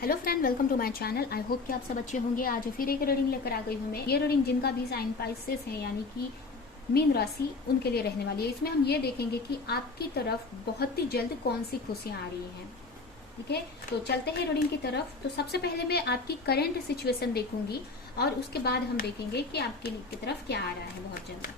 Hello friend, welcome to my channel. I hope कि आप सब अच्छे होंगे। आज फिर एक रीडिंग लेकर आ गई हूँ मैं। ये रीडिंग जिनका भी साइन पाइसेस है यानी कि मीन राशि, उनके लिए रहने वाली है। इसमें हम ये देखेंगे कि आपकी तरफ बहुत ही जल्द कौन सी खुशियाँ आ रही हैं। ठीक है, तो चलते हैं रीडिंग की तरफ। तो सबसे पहले मैं आपकी करंट सिचुएशन देखूंगी और उसके बाद हम देखेंगे कि आपकी की तरफ क्या आ रहा है बहुत जल्द।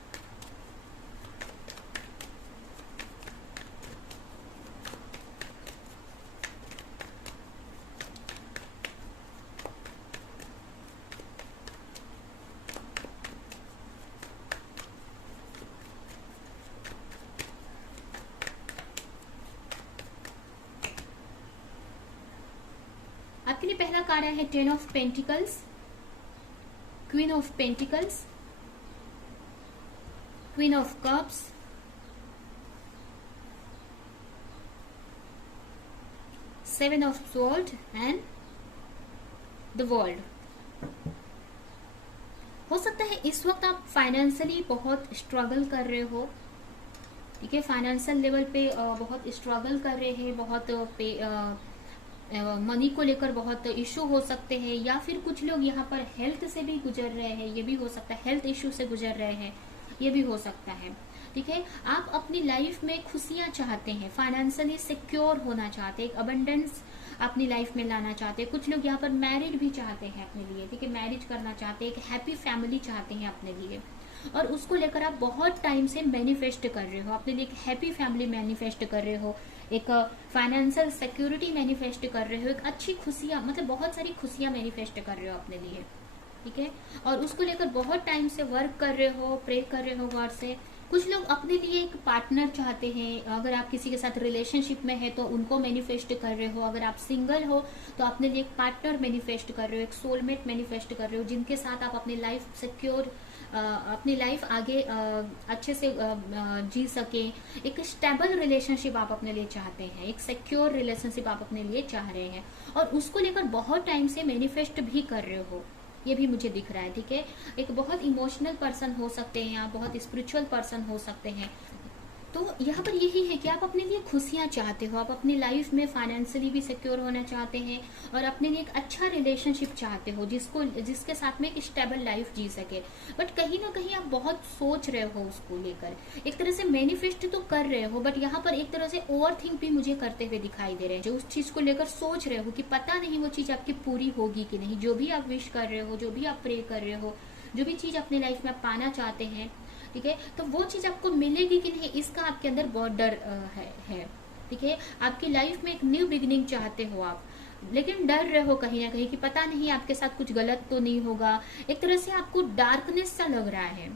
आपके लिए पहला कार्ड है 10 of pentacles, queen of pentacles, queen of cups, seven of sword and the world. हो सकता है इस वक्त आप फाइनेंशियली बहुत स्ट्रगल कर रहे हो। ठीक है, फाइनेंशियल लेवल पे बहुत स्ट्रगल कर रहे हैं, बहुत मनी को लेकर बहुत इशू हो सकते हैं, या फिर कुछ लोग यहाँ पर हेल्थ से भी गुजर रहे हैं। ये भी हो सकता है हेल्थ इशू से गुजर रहे हैं, ये भी हो सकता है। ठीक है, आप अपनी लाइफ में खुशियां चाहते हैं, फाइनेंशियली सिक्योर होना चाहते हैं, एक अबंडेंस अपनी लाइफ में लाना चाहते हैं। कुछ लोग यहाँ पर मैरिड भी चाहते हैं अपने लिए। ठीक है, मैरिज करना चाहते हैं, एक हैप्पी फैमिली चाहते हैं अपने लिए, और उसको लेकर आप बहुत टाइम से मैनिफेस्ट कर रहे हो, अपने लिए एक हैप्पी फैमिली मैनिफेस्ट कर रहे हो, एक फाइनेंशियल सिक्योरिटी मैनिफेस्ट कर रहे हो, एक अच्छी खुशियां, मतलब बहुत सारी खुशियां मैनिफेस्ट कर रहे हो अपने लिए। ठीक है, और उसको लेकर बहुत टाइम से वर्क कर रहे हो, प्रे कर रहे हो गॉड से। कुछ लोग अपने लिए एक पार्टनर चाहते हैं। अगर आप किसी के साथ रिलेशनशिप में है तो उनको मैनिफेस्ट कर रहे हो। अगर आप सिंगल हो तो अपने लिए एक पार्टनर मैनिफेस्ट कर रहे हो, एक सोलमेट मैनिफेस्ट कर रहे हो, जिनके साथ आप अपनी लाइफ सिक्योर, अपनी लाइफ आगे अच्छे से जी सके। एक स्टेबल रिलेशनशिप आप अपने लिए चाहते हैं, एक सिक्योर रिलेशनशिप आप अपने लिए चाह रहे हैं, और उसको लेकर बहुत टाइम से मैनिफेस्ट भी कर रहे हो। ये भी मुझे दिख रहा है। ठीक है, एक बहुत इमोशनल पर्सन हो सकते हैं, आप बहुत स्पिरिचुअल पर्सन हो सकते हैं। तो यहाँ पर यही है कि आप अपने लिए खुशियां चाहते हो, आप अपनी लाइफ में फाइनेंशियली भी सिक्योर होना चाहते हैं, और अपने लिए एक अच्छा रिलेशनशिप चाहते हो जिसके साथ में एक स्टेबल लाइफ जी सके। बट कहीं ना कहीं आप बहुत सोच रहे हो उसको लेकर, एक तरह से मैनिफेस्ट तो कर रहे हो, बट यहाँ पर एक तरह से ओवर थिंक भी मुझे करते हुए दिखाई दे रहे हैं। जो उस चीज को लेकर सोच रहे हो कि पता नहीं वो चीज आपकी पूरी होगी कि नहीं, जो भी आप विश कर रहे हो, जो भी आप प्रे कर रहे हो, जो भी चीज अपने लाइफ में आप पाना चाहते हैं, ठीक है, तो वो चीज आपको मिलेगी कि नहीं, इसका आपके अंदर बहुत डर है। ठीक है, आपकी लाइफ में एक न्यू बिगिनिंग चाहते हो आप, लेकिन डर रहे हो कहीं ना कहीं कि पता नहीं आपके साथ कुछ गलत तो नहीं होगा। एक तरह से आपको डार्कनेस सा लग रहा है,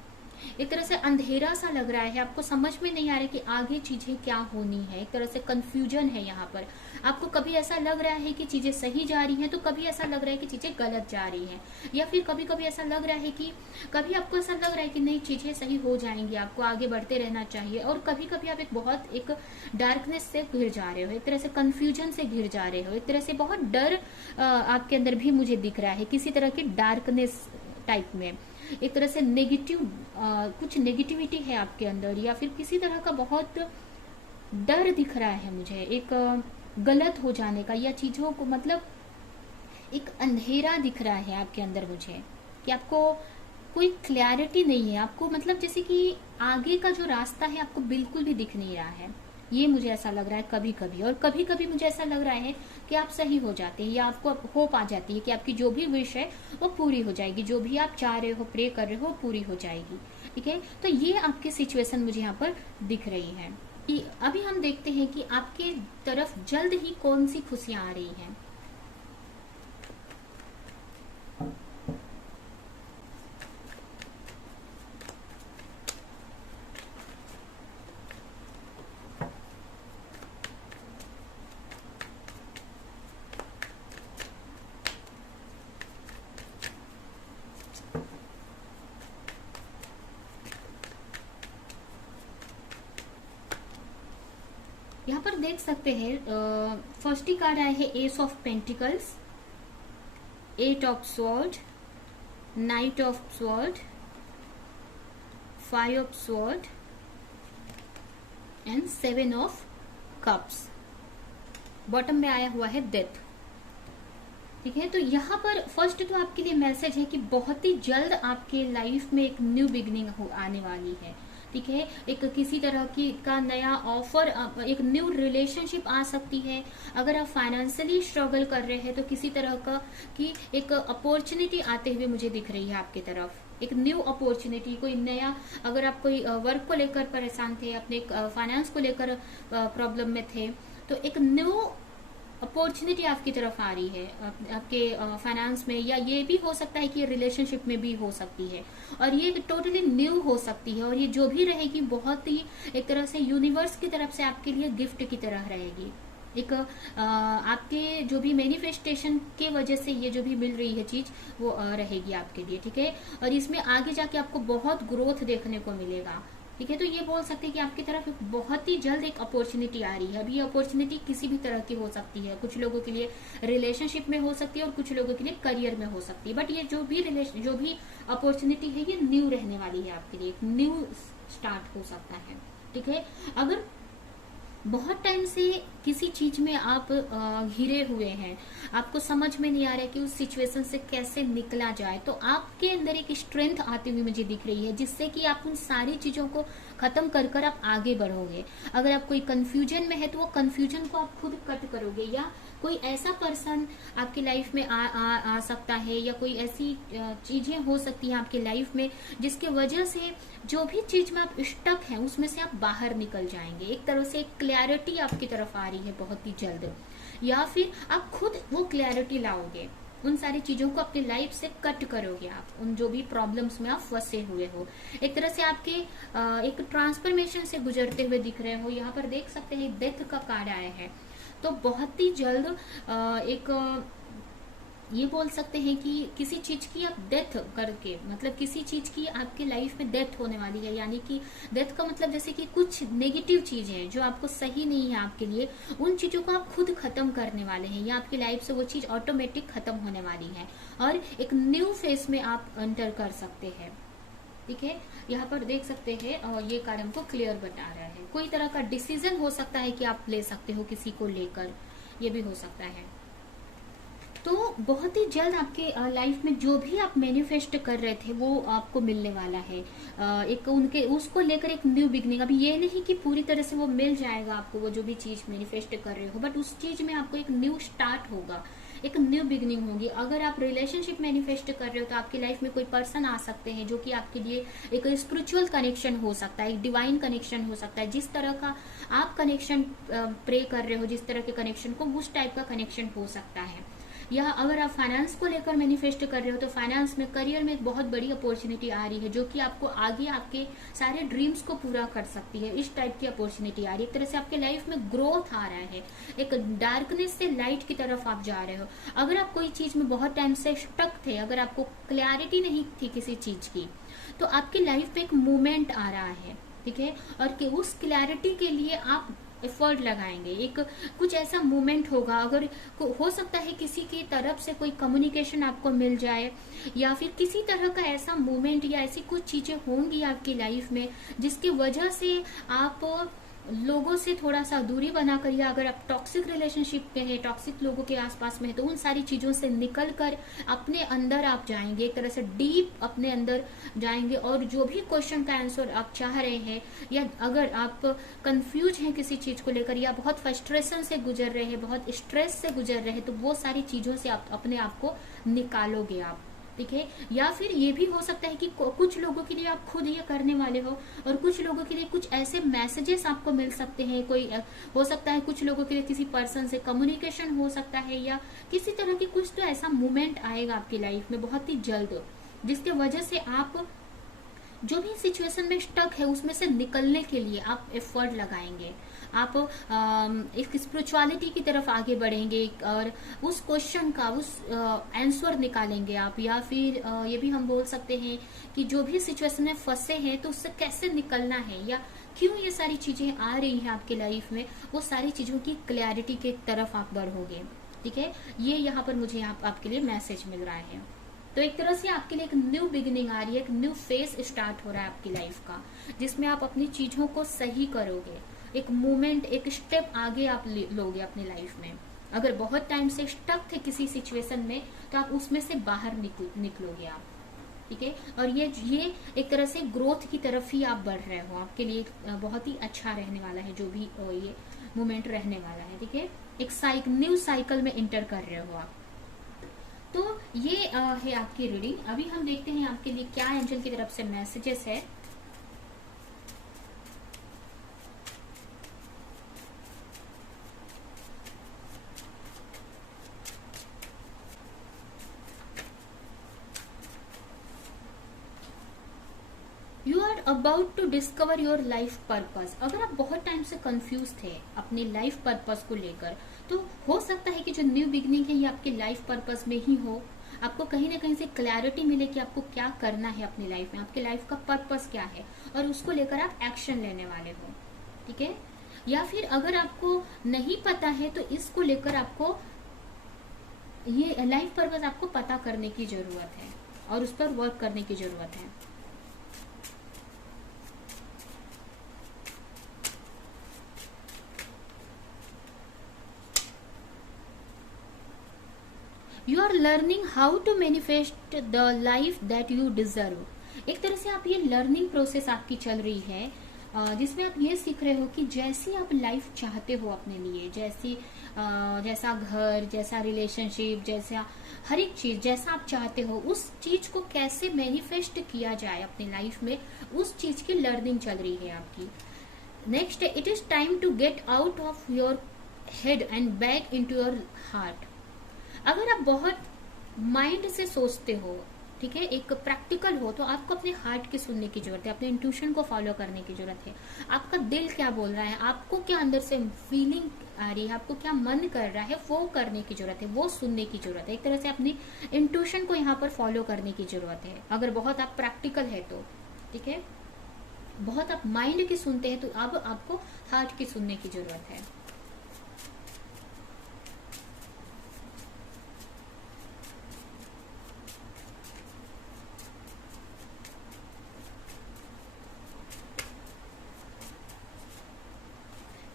एक तरह से अंधेरा सा लग रहा है, आपको समझ में नहीं आ रहा है कि आगे चीजें क्या होनी है। एक तरह से कंफ्यूजन है यहाँ पर। आपको कभी ऐसा लग रहा है कि चीजें सही जा रही हैं, तो कभी ऐसा लग रहा है कि चीजें गलत जा रही हैं, या फिर कभी कभी ऐसा लग रहा है कि कभी आपको ऐसा लग रहा है कि नहीं, चीजें सही हो जाएंगी, आपको आगे बढ़ते रहना चाहिए, और कभी कभी आप एक डार्कनेस से घिर जा रहे हो, एक तरह से कंफ्यूजन से घिर जा रहे हो, एक तरह से बहुत डर आपके अंदर भी मुझे दिख रहा है, किसी तरह की डार्कनेस टाइप में। एक तरह से नेगेटिव, कुछ नेगेटिविटी है आपके अंदर, या फिर किसी तरह का बहुत डर दिख रहा है मुझे, एक गलत हो जाने का, या चीजों को मतलब एक अंधेरा दिख रहा है आपके अंदर मुझे, कि आपको कोई क्लैरिटी नहीं है। आपको मतलब जैसे कि आगे का जो रास्ता है आपको बिल्कुल भी दिख नहीं रहा है। ये मुझे ऐसा लग रहा है कभी कभी, और कभी कभी मुझे ऐसा लग रहा है कि आप सही हो जाते हैं, या आपको होप आ जाती है कि आपकी जो भी विश है वो पूरी हो जाएगी, जो भी आप चाह रहे हो, प्रे कर रहे हो, पूरी हो जाएगी। ठीक है, तो ये आपकी सिचुएशन मुझे यहाँ पर दिख रही है। कि अभी हम देखते हैं कि आपके तरफ जल्द ही कौन सी खुशियां आ रही हैं। यहाँ पर देख सकते हैं, फर्स्ट ही कार्ड आया है ace of pentacles, eight of sword, knight of sword, five of sword and seven of cups. Bottom में आया हुआ है डेथ। ठीक है। तो यहाँ पर फर्स्ट तो आपके लिए मैसेज है कि बहुत ही जल्द आपके लाइफ में एक न्यू बिगनिंग आने वाली है। ठीक है, एक किसी तरह की का नया ऑफर, एक न्यू रिलेशनशिप आ सकती है। अगर आप फाइनेंशियली स्ट्रगल कर रहे हैं तो किसी तरह का की एक अपॉर्चुनिटी आते हुए मुझे दिख रही है आपकी तरफ, एक न्यू अपॉर्चुनिटी, कोई नया। अगर आप कोई वर्क को लेकर परेशान थे, अपने फाइनेंस को लेकर प्रॉब्लम में थे, तो एक न्यू अपॉर्चुनिटी आपकी तरफ आ रही है आपके फाइनेंस में, या ये भी हो सकता है कि रिलेशनशिप में भी हो सकती है, और ये टोटली न्यू हो सकती है। और ये जो भी रहेगी बहुत ही एक तरह से यूनिवर्स की तरफ से आपके लिए गिफ्ट की तरह रहेगी। एक आपके जो भी मैनिफेस्टेशन के वजह से ये जो भी मिल रही है चीज वो रहेगी आपके लिए। ठीक है, और इसमें आगे जाके आपको बहुत ग्रोथ देखने को मिलेगा। ठीक है, तो ये बोल सकते हैं कि आपकी तरफ बहुत ही जल्द एक अपॉर्चुनिटी आ रही है। अभी ये अपॉर्चुनिटी किसी भी तरह की हो सकती है, कुछ लोगों के लिए रिलेशनशिप में हो सकती है और कुछ लोगों के लिए करियर में हो सकती है। बट ये जो भी अपॉर्चुनिटी है ये न्यू रहने वाली है आपके लिए, एक न्यू स्टार्ट हो सकता है। ठीक है, अगर बहुत टाइम से किसी चीज में आप घिरे हुए हैं, आपको समझ में नहीं आ रहा है कि उस सिचुएशन से कैसे निकला जाए, तो आपके अंदर एक स्ट्रेंथ आती हुई मुझे दिख रही है, जिससे कि आप उन सारी चीजों को खत्म कर कर आप आगे बढ़ोगे। अगर आप कोई कंफ्यूजन में है तो वो कंफ्यूजन को आप खुद कट करोगे, या कोई ऐसा पर्सन आपकी लाइफ में आ सकता है, या कोई ऐसी चीजें हो सकती हैं आपकी लाइफ में जिसके वजह से जो भी चीज में आप स्टक हैं उसमें से आप बाहर निकल जाएंगे। एक तरह से क्लैरिटी आपकी तरफ आ रही है बहुत ही जल्द, या फिर आप खुद वो क्लैरिटी लाओगे, उन सारी चीजों को अपनी लाइफ से कट करोगे आप, उन जो भी प्रॉब्लम्स में आप फंसे हुए हो। एक तरह से आपके एक ट्रांसफॉर्मेशन से गुजरते हुए दिख रहे हो। यहाँ पर देख सकते हैं डेथ का कार्ड आया है, तो बहुत ही जल्द एक ये बोल सकते हैं कि किसी चीज की आप डेथ करके, मतलब किसी चीज की आपके लाइफ में डेथ होने वाली है। यानी कि डेथ का मतलब जैसे कि कुछ नेगेटिव चीज है जो आपको सही नहीं है आपके लिए, उन चीजों को आप खुद खत्म करने वाले हैं, या आपकी लाइफ से वो चीज ऑटोमेटिक खत्म होने वाली है और एक न्यू फेज में आप एंटर कर सकते हैं। ठीक है, यहाँ पर देख सकते हैं और ये कार्ड हमको क्लियर बता रहा है। कोई तरह का डिसीजन हो सकता है कि आप ले सकते हो किसी को लेकर, ये भी हो सकता है। तो बहुत ही जल्द आपके लाइफ में जो भी आप मैनिफेस्ट कर रहे थे वो आपको मिलने वाला है। एक उनके उसको लेकर एक न्यू बिगनिंग। अभी ये नहीं कि पूरी तरह से वो मिल जाएगा आपको, वो जो भी चीज मैनिफेस्ट कर रहे हो, बट उस चीज में आपको एक न्यू स्टार्ट होगा, एक न्यू बिगनिंग होगी। अगर आप रिलेशनशिप मैनिफेस्ट कर रहे हो तो आपकी लाइफ में कोई पर्सन आ सकते हैं जो कि आपके लिए एक स्पिरिचुअल कनेक्शन हो सकता है, एक डिवाइन कनेक्शन हो सकता है। जिस तरह का आप कनेक्शन प्रे कर रहे हो, जिस तरह के कनेक्शन को, उस टाइप का कनेक्शन हो सकता है। या अगर आप फाइनेंस को लेकर मैनिफेस्ट कर रहे हो तो फाइनेंस में, करियर में एक बहुत बड़ी अपॉर्चुनिटी आ रही है जो कि आपको आगे आपके सारे ड्रीम्स को पूरा कर सकती है। इस टाइप की अपॉर्चुनिटी आ रही है। एक तरह से आपके लाइफ में ग्रोथ आ रहा है, एक डार्कनेस से लाइट की तरफ आप जा रहे हो। अगर आप कोई चीज में बहुत टाइम से स्टक थे, अगर आपको क्लैरिटी नहीं थी किसी चीज की, तो आपकी लाइफ में एक मूवमेंट आ रहा है। ठीक है, और कि उस क्लैरिटी के लिए आप एफर्ट लगाएंगे, एक कुछ ऐसा मूवमेंट होगा। अगर हो सकता है किसी की तरफ से कोई कम्युनिकेशन आपको मिल जाए, या फिर किसी तरह का ऐसा मूवमेंट या ऐसी कुछ चीजें होंगी आपकी लाइफ में जिसकी वजह से आप लोगों से थोड़ा सा दूरी बनाकर, या अगर आप टॉक्सिक रिलेशनशिप में है, टॉक्सिक लोगों के आसपास में है, तो उन सारी चीजों से निकल कर अपने अंदर आप जाएंगे, एक तरह से डीप अपने अंदर जाएंगे। और जो भी क्वेश्चन का आंसर आप चाह रहे हैं, या अगर आप कंफ्यूज हैं किसी चीज को लेकर, या बहुत फ्रस्ट्रेशन से गुजर रहे हैं, बहुत स्ट्रेस से गुजर रहे हैं, तो वो सारी चीजों से आप अपने आप को निकालोगे आप। ठीक है, या फिर ये भी हो सकता है कि कुछ लोगों के लिए आप खुद ये करने वाले हो, और कुछ लोगों के लिए कुछ ऐसे मैसेजेस आपको मिल सकते हैं। कोई हो सकता है कुछ लोगों के लिए किसी पर्सन से कम्युनिकेशन हो सकता है, या किसी तरह की कुछ तो ऐसा मूवमेंट आएगा आपकी लाइफ में बहुत ही जल्द, जिसके वजह से आप जो भी सिचुएशन में स्टक है उसमें से निकलने के लिए आप एफर्ट लगाएंगे। आप एक स्पिरिचुअलिटी की तरफ आगे बढ़ेंगे और उस क्वेश्चन का उस आंसर निकालेंगे आप। या फिर ये भी हम बोल सकते हैं कि जो भी सिचुएशन में फंसे हैं तो उससे कैसे निकलना है, या क्यों ये सारी चीजें आ रही हैं आपकी लाइफ में, वो सारी चीजों की क्लैरिटी के तरफ आप बढ़ोगे। ठीक है, ये यहाँ पर मुझे आपके लिए मैसेज मिल रहा है। तो एक तरह से आपके लिए एक न्यू बिगिनिंग आ रही है, एक न्यू फेज स्टार्ट हो रहा है आपकी लाइफ का, जिसमें आप अपनी चीजों को सही करोगे, एक मूवमेंट, एक स्टेप आगे आप लोगे अपनी लाइफ में। अगर बहुत टाइम से स्टक थे किसी सिचुएशन में तो आप उसमें से बाहर निकलोगे आप, ठीक है। और ये एक तरह से ग्रोथ की तरफ ही आप बढ़ रहे हो, आपके लिए बहुत ही अच्छा रहने वाला है जो भी ये मोमेंट रहने वाला है, ठीक है। एक न्यू साइकिल में इंटर कर रहे हो आप। तो ये है आपकी रीडिंग। अभी हम देखते हैं आपके लिए क्या एंजल की तरफ से मैसेजेस है। You are about to discover your life purpose. अगर आप बहुत टाइम से कंफ्यूज थे अपने लाइफ पर्पस को लेकर, तो हो सकता है कि जो न्यू बिगनिंग है ये आपके लाइफ पर्पस में ही हो। आपको कहीं ना कहीं से क्लैरिटी मिले कि आपको क्या करना है अपनी लाइफ में, आपके लाइफ का पर्पस क्या है, और उसको लेकर आप एक्शन लेने वाले हो, ठीक है। या फिर अगर आपको नहीं पता है तो इसको लेकर आपको ये लाइफ पर्पस आपको पता करने की जरूरत है और उस पर वर्क करने की जरूरत है। You are learning how to manifest the life that you deserve. एक तरह से आप ये लर्निंग प्रोसेस आपकी चल रही है जिसमें आप ये सीख रहे हो कि जैसी आप लाइफ चाहते हो अपने लिए, जैसा घर, जैसा रिलेशनशिप, जैसा हर एक चीज जैसा आप चाहते हो, उस चीज को कैसे मैनिफेस्ट किया जाए अपनी लाइफ में, उस चीज की लर्निंग चल रही है आपकी। Next, it is time to get out of your head and back into your heart. अगर आप बहुत माइंड से सोचते हो, ठीक है, एक प्रैक्टिकल हो, तो आपको अपने हार्ट की सुनने की जरूरत है, अपने इंट्यूशन को फॉलो करने की जरूरत है। आपका दिल क्या बोल रहा है, आपको क्या अंदर से फीलिंग आ रही है, आपको क्या मन कर रहा है, वो करने की जरूरत है, वो सुनने की जरूरत है। एक तरह से अपनी इंट्यूशन को यहाँ पर फॉलो करने की जरूरत है। अगर बहुत आप प्रैक्टिकल है तो, ठीक है, बहुत आप माइंड की सुनते हैं तो अब आपको हार्ट की सुनने की जरूरत है।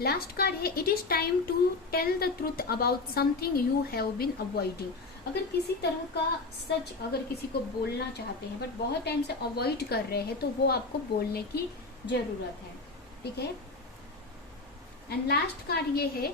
लास्ट कार्ड है, it is time to tell the truth about something you have been avoiding. अगर किसी तरह का सच अगर किसी को बोलना चाहते हैं बट बहुत टाइम से अवॉइड कर रहे हैं, तो वो आपको बोलने की जरूरत है, ठीक है। एंड लास्ट कार्ड ये है,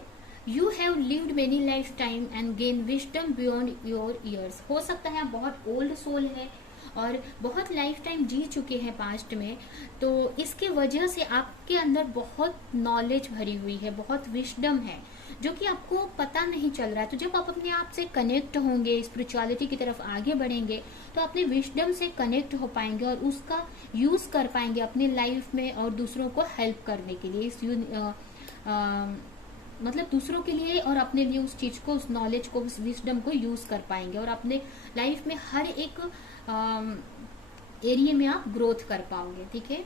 you have lived many life time and gain wisdom beyond your ears. हो सकता है आप बहुत ओल्ड सोल है और बहुत लाइफ टाइम जी चुके हैं पास्ट में, तो इसके वजह से आपके अंदर बहुत नॉलेज भरी हुई है, बहुत विजडम है जो कि आपको पता नहीं चल रहा है। तो जब आप अपने आप से कनेक्ट होंगे, स्पिरिचुअलिटी की तरफ आगे बढ़ेंगे, तो अपने विजडम से कनेक्ट हो पाएंगे और उसका यूज कर पाएंगे अपनी लाइफ में और दूसरों को हेल्प करने के लिए। मतलब दूसरों के लिए और अपने लिए उस चीज को, उस नॉलेज को, उस विजडम को यूज कर पाएंगे और अपने लाइफ में हर एक एरिया में आप ग्रोथ कर पाओगे, ठीक है।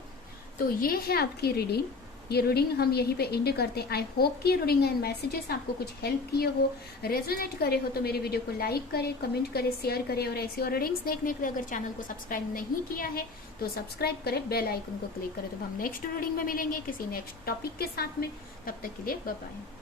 तो ये है आपकी रीडिंग। ये रीडिंग हम यहीं पे एंड करते हैं। आई होप कि रीडिंग एंड मैसेजेस आपको कुछ हेल्प किए हो, रेजोनेट करे हो, तो मेरे वीडियो को लाइक करें, कमेंट करें, शेयर करें और ऐसी और रीडिंग्स देखने के लिए अगर चैनल को सब्सक्राइब नहीं किया है तो सब्सक्राइब करें, बेल आइकन को क्लिक करें। तो हम नेक्स्ट रीडिंग में मिलेंगे किसी नेक्स्ट टॉपिक के साथ में। तब तक के लिए बाय बाय।